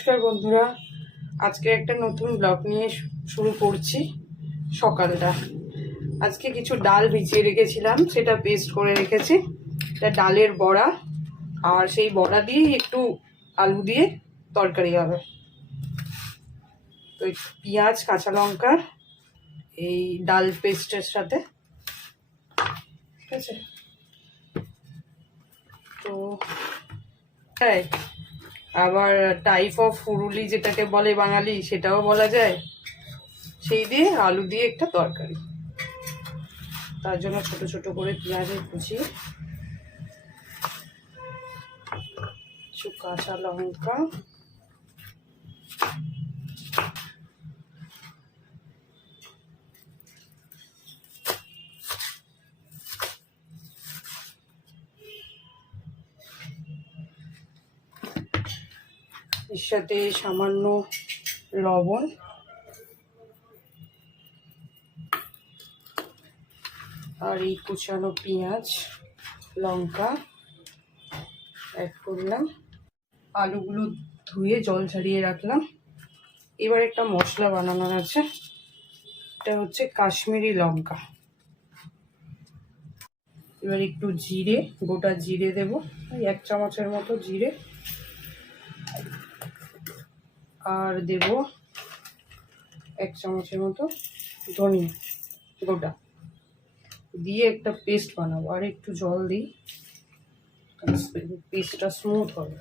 নমস্কার বন্ধুরা। আজকে একটা নতুন ব্লগ নিয়ে শুরু করছি সকালটা। আজকে কিছু ডাল ভিজিয়ে রেখেছিলাম, সেটা পেস্ট করে রেখেছি। এটা ডালের বড়া, আর সেই বড়া দিয়ে একটু আলু দিয়ে তরকারি হবে। তো পেঁয়াজ, কাঁচা লঙ্কা, এই ডাল পেস্টের সাথে। ঠিক আছে? তো হ্যাঁ আবার টাইপ অফ ফুরুলি যেটাকে বলে বাঙালি, সেটাও বলা যায়। সেই দিয়ে আলু দিয়ে একটা তরকারি। তার জন্য ছোট ছোট করে পেঁয়াজে কুচি কিছু কাঁচা লঙ্কা এর সাথে সামান্য লবণ। আর এই কুচানো পেঁয়াজ, লঙ্কা অ্যাড করলাম। আলুগুলো ধুয়ে জল ছাড়িয়ে রাখলাম। এবার একটা মশলা বানানোর আছে। এটা হচ্ছে কাশ্মীরি লঙ্কা। এবার একটু জিরে, গোটা জিরে দেব। এক চামচের মতো জিরে। আর দেব এক চামচের মতো ধনিয়া গোটা। দিয়ে একটা পেস্ট বানাবো, আর একটু জল দিই পেস্টটা স্মুথ হবে।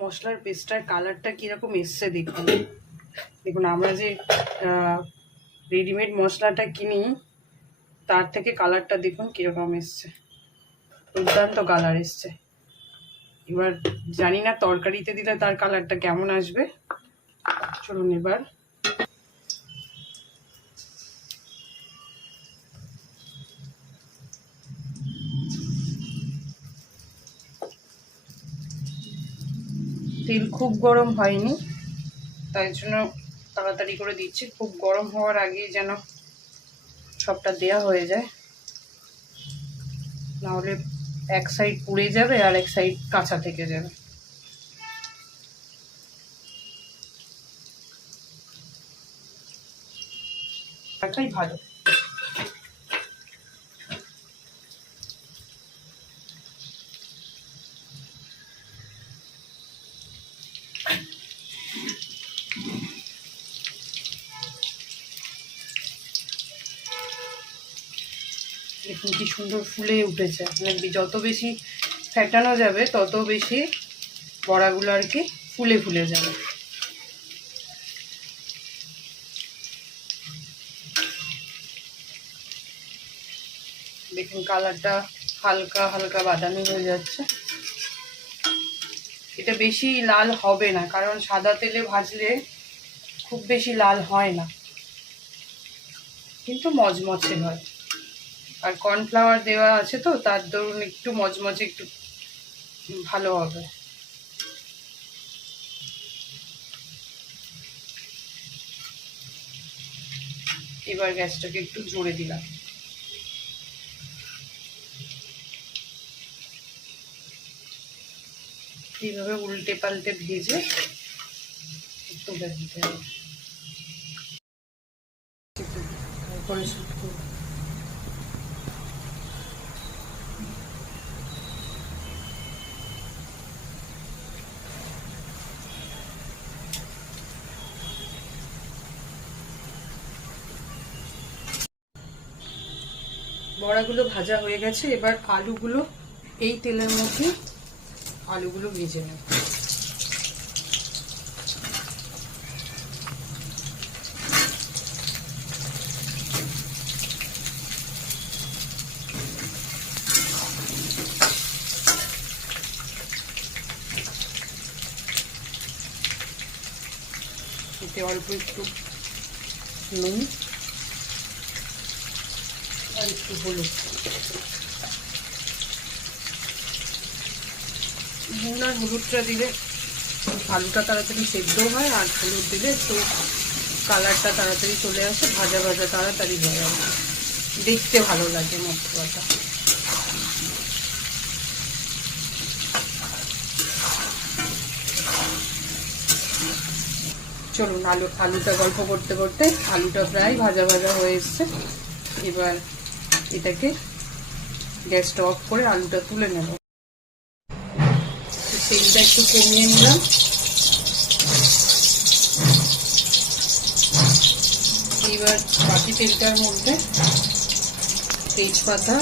মশলার পেস্টটার কালারটা কীরকম এসছে দেখুন। দেখুন, আমরা যে রেডিমেড মশলাটা কিনি, তার থেকে কালারটা দেখুন কীরকম এসছে। দুর্দান্ত কালার এসছে। এবার জানি না তরকারিতে দিলে তার কালারটা কেমন আসবে। চলুন এবার। তেল খুব গরম হয়নি, তাই জন্য তাড়াতাড়ি করে দিচ্ছি। খুব গরম হওয়ার আগেই যেন সবটা দেয়া হয়ে যায়। নাহলে এক সাইড পুড়ে যাবে আর এক সাইড কাঁচা থেকে যাবে। ভালো। দেখুন কি সুন্দর ফুলে উঠেছে। মানে যত বেশি ফ্যাটানো যাবে, তত বেশি বড়াগুলো আর কি ফুলে ফুলে যাবে। দেখুন কালারটা হালকা হালকা বাদামি হয়ে যাচ্ছে। এটা বেশি লাল হবে না, কারণ সাদা তেলে ভাজলে খুব বেশি লাল হয় না। কিন্তু মজমচে হয়। আর কর্নফ্লাওয়ার দেওয়া আছে তো, তার দরুন একটু মজমজে একটু ভালো হবে। এবার গ্যাসটাকে একটু জোরে দিলাম। এইভাবে উল্টে পাল্টে ভেজে তুলে দিতে হবে। বড়াগুলো ভাজা হয়ে গেছে, এবার আলুগুলো এই তেলের মধ্যে আলুগুলো ভেজে নেব। এতে অল্প একটু নুন আর একটু হলুদ নুন আর হলুদটা দিলে আলুটা তাড়াতাড়ি সেদ্ধ হয়, আর হলুদ দিলে তো কালারটা তাড়াতাড়ি চলে আসে, ভাজা ভাজা তাড়াতাড়ি হয় আমার দেখতে ভালো লাগে মধ্যটা চলুন আলু, আলুটা গল্প করতে করতে আলুটা প্রায় ভাজা ভাজা হয়ে এসছে। এবার এটাকে গ্যাসটা অফ করে আলুটা তুলে নেব। তেলটা একটু কমিয়ে নিলাম। এবার বাকি তেলটার মধ্যে তেজপাতা,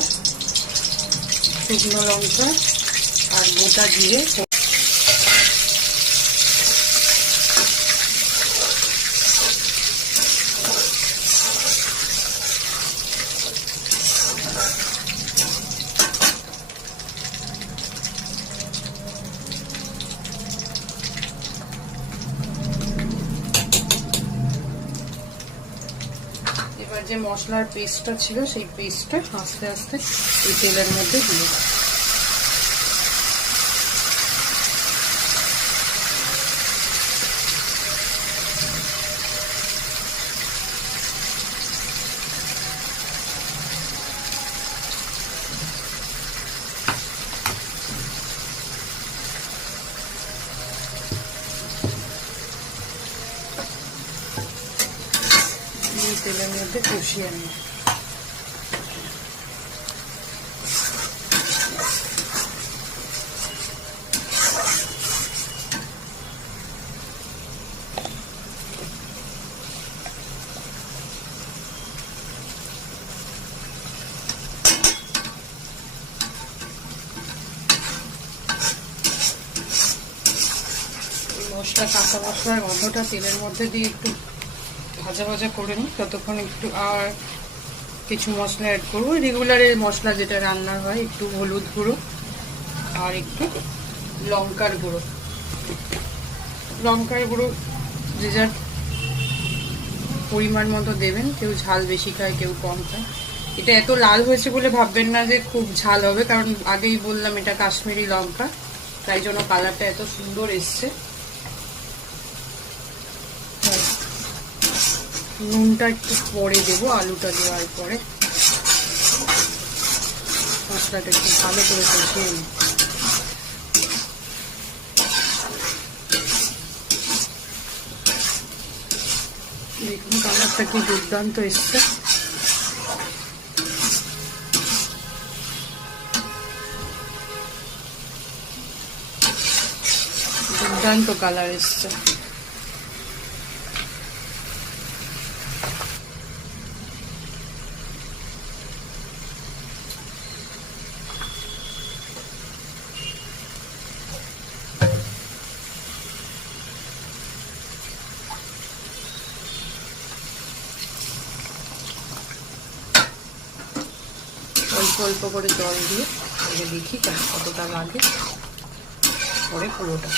শুকনো লঙ্কা আর গোটা জিরে এবার যে মশলার পেস্টটা ছিল সেই পেস্টটা আস্তে আস্তে এই তেলের মধ্যে দিয়ে দাও। দিয়ে তেলের মধ্যে কষিয়ে নিই। মশলা কাঁচা মশলার গন্ধটা তেলের মধ্যে দিয়ে একটু ভাজা ভাজা করে নিই, ততক্ষণ একটু আর কিছু মশলা অ্যাড করব। রেগুলারের মশলা যেটা রান্নার হয়, একটু হলুদ গুঁড়ো আর একটু লঙ্কার গুঁড়ো। লঙ্কার গুঁড়ো যে যার পরিমাণ মতো দেবেন, কেউ ঝাল বেশি খায়, কেউ কম খায়। এটা এত লাল হয়েছে বলে ভাববেন না যে খুব ঝাল হবে, কারণ আগেই বললাম এটা কাশ্মীরি লঙ্কা, তাই জন্য কালারটা এত সুন্দর এসছে। নুনটা একটু পরে দেবো, আলুটা দেওয়ার পরে। মশলাটা একটু ভালো করে কষিয়ে নিই। দেখুন কালারটা কি দুর্দান্ত এসছে। দুর্দান্ত কালার এসছে। অল্প করে জল দিয়ে আগে দেখি কতটা লাগে? পরে পুরোটা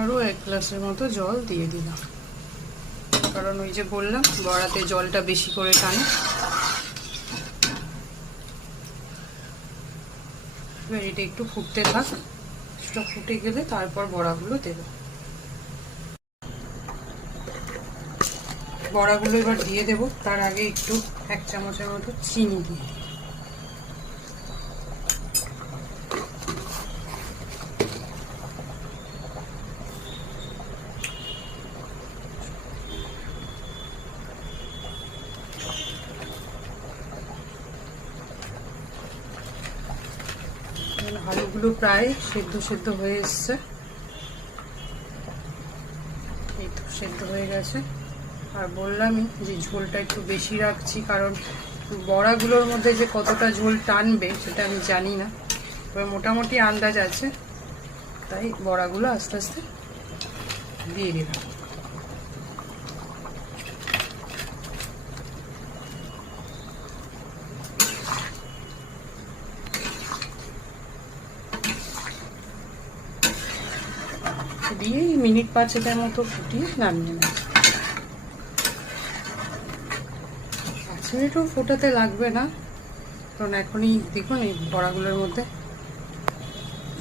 আরও এক গ্লাসের মতো জল দিয়ে দিলাম। কারণ ওই যে বললাম, বড়াতে জলটা বেশি করে টানে। এবার এটা একটু ফুটতে থাক। সেটা ফুটে গেলে তারপর বড়াগুলো দেব। বড়াগুলো এবার দিয়ে দেব। তার আগে একটু এক চামচের মতো চিনি দিয়ে। আলুগুলো প্রায় সেদ্ধ সেদ্ধ হয়ে এসছে। এই তো সেদ্ধ হয়ে গেছে। আর বললামই যে ঝোলটা একটু বেশি রাখছি, কারণ বড়াগুলোর মধ্যে যে কতটা ঝোল টানবে সেটা আমি জানি না। এবার মোটামুটি আন্দাজ আছে, তাই বড়াগুলো আস্তে আস্তে দিয়ে দিলাম। দিয়ে মিনিট পাঁচেকের মতো ফুটিয়ে নামিয়ে নেব। পাঁচ মিনিটও ফোটাতে লাগবে না, কারণ এখনই দেখুন এই বড়াগুলোর মধ্যে,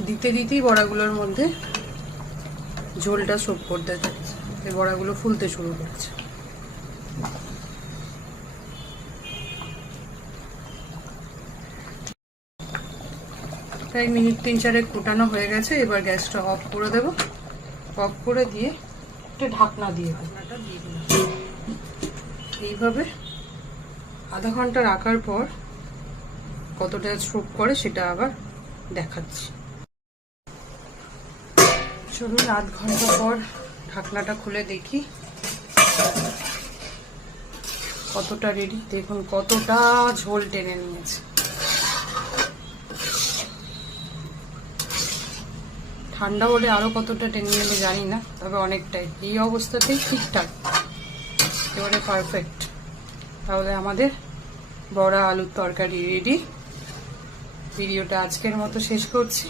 দিতে দিতেই বড়াগুলোর মধ্যে ঝোলটা সোপ করতে থাকছে এই বড়াগুলো ফুলতে শুরু করছে। প্রায় মিনিট তিন চারেক ফুটানো হয়ে গেছে, এবার গ্যাসটা অফ করে দেব। অফ করে দিয়ে একটা ঢাকনা দিয়ে এইভাবে আধা ঘণ্টা রাখার পর কতটা স্ট্রোক করে সেটা আবার দেখাচ্ছি। চলুন আধ ঘণ্টা পর ঢাকনাটা খুলে দেখি কতটা রেডি দেখুন কতটা ঝোল টেনে নিয়েছে। ঠান্ডা হলে আরও কতটা টেনে নেবে জানি না, তবে অনেকটাই। এই অবস্থাতেই ঠিকঠাক। এবারে পারফেক্ট তাহলে আমাদের বড়া আলুর তরকারি রেডি ভিডিওটা আজকের মতো শেষ করছি।